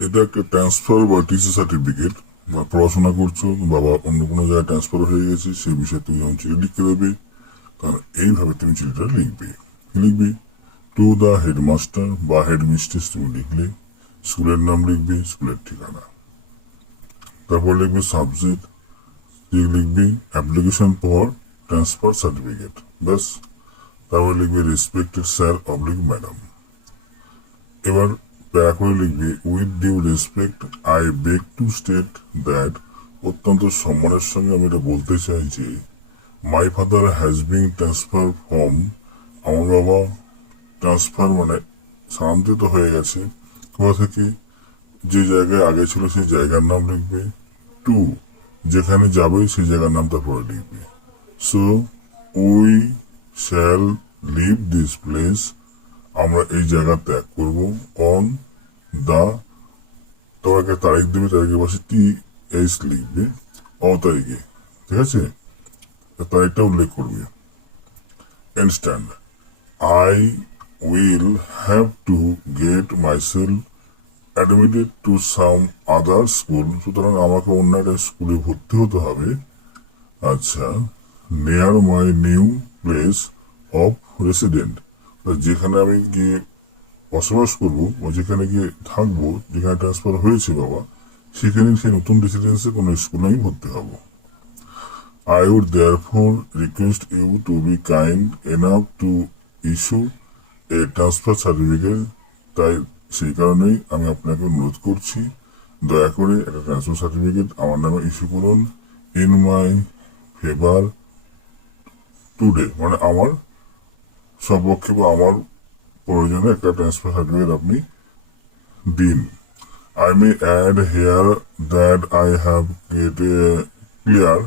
এটা একটা ট্রান্সফার বা টিসি সার্টিফিকেট, বা পড়াশোনা করছো বাবা অন্য কোনো জায়গায় ট্রান্সফার হয়ে গেছে সেই বিষয়ে তুমি যখন চিঠি লিখতে দেবে, কারণ এইভাবে তুমি চিঠিটা লিখবে। লিখবে টু দ্য হেডমাস্টার বা হেডমিস্ট্রেস, তুমি লিখলে স্কুলের নাম লিখবে, স্কুলের ঠিকানা, তারপর লিখবে সাবজেক্ট, লিখবে অ্যাপ্লিকেশন ফর ট্রান্সফার সার্টিফিকেট, ব্যাস। তারপর লিখবে রেসপেক্টেড স্যার অবলিক ম্যাডাম। এবার প্যারা করে লিখবে with due respect I beg to state that, অত্যন্ত সম্মানের সঙ্গে আমি এটা বলতে চাই যে my father has been transfer from, আমার বাবা ট্রান্সফার মানে স্থানান্তরিত হয়ে গেছে কোথা থেকে, যে জায়গায় আগে ছিল সেই জায়গার নাম লিখবে, টু যেখানে যাবে সেই জায়গার নামটা পরে লিখবে। So we shall leave this place, আমরা এই জায়গা ত্যাগ করবো, অন দা, তোমাকে তারিখ দেবে, তারিখের পাশে টি এইচ লিখবে, তারিখে, ঠিক আছে, তারিখটা উল্লেখ করবে। Instant I will have to get myself admitted to some other school, সুতরাং আমাকে অন্য একটা স্কুলে ভর্তি হতে হবে। আচ্ছা, near my new place of resident, যেখানে আমি গিয়ে বসবাস করবো বা যেখানে গিয়ে থাকবো, যেখানে ট্রান্সফার হয়েছে বাবা, সেখানে সেই নতুন রেসিডেন্সে কোনো স্কুলে আমি ভর্তি হব। I would therefore request you to be kind enough to issue a transfer certificate, তাই সেই কারণেই আমি আপনাকে অনুরোধ করছি দয়া করে একটা ট্রান্সফার সার্টিফিকেট আমার নামে ইস্যু করুন, ইন মাই ফেভার টুডে, মানে আমার সপক্ষে বা আমার প্রয়োজনে একটা ট্রান্সফার সার্টিফিকেট আপনি দিন। I may add here that I have get clear,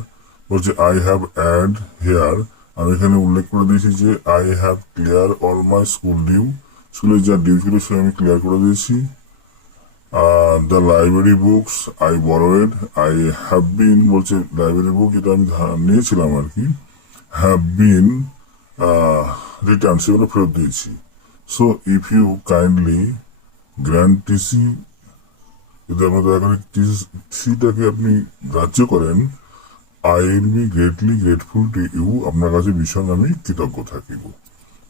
বলছে I have add here, আমি এখানে উল্লেখ করে দিয়েছি যে I have clear all my school due, স্কুলের যা ডিউ ছিল সে আমি ক্লিয়ার করে দিয়েছি। The library books I borrowed, I have been, বলছে লাইব্রেরি বুক যেটা আমি নিয়েছিলাম আর কি, হ্যাভ বিন রিটার্ন, সেগুলো ফেরত দিয়েছি। So if you kindly grand TC, যদি আপনার দয়া করে টিসিটাকে আপনি গ্রাহ্য করেন, I will be greatly grateful to you, আপনার কাছে ভীষণ আমি কৃতজ্ঞ থাকিব।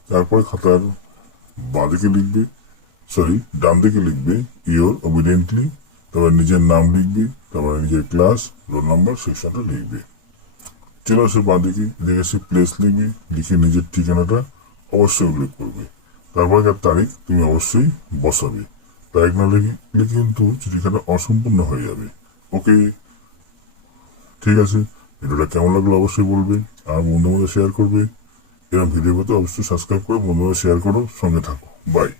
তারপরে খাতার বাঁদিকে লিখবে, সরি ডান দিকে লিখবে ইয়োর ওবিডেন্টলি, তারপর নিজের নাম লিখবে, তারপরে নিজের ক্লাস, রোল নাম্বার, সেকশনটা লিখবে। চলে আসে বাঁদিকে, লিখে সে প্লেস লিখবে, লিখে নিজের ঠিকানাটা অবশ্যই উল্লেখ করবে, তারপরে তার তারিখ তুমি অবশ্যই বসাবে। তারিখ না লিখে কিন্তু চিঠিখানা অসম্পূর্ণ হয়ে যাবে। ওকে, ঠিক আছে, ভিডিওটা কেমন লাগলো অবশ্যই বলবে, আর বন্ধুদের শেয়ার করবে, এরকম ভিডিও পেতে অবশ্যই সাবস্ক্রাইব করে বন্ধুদের শেয়ার করো, সঙ্গে থাকো, বাই।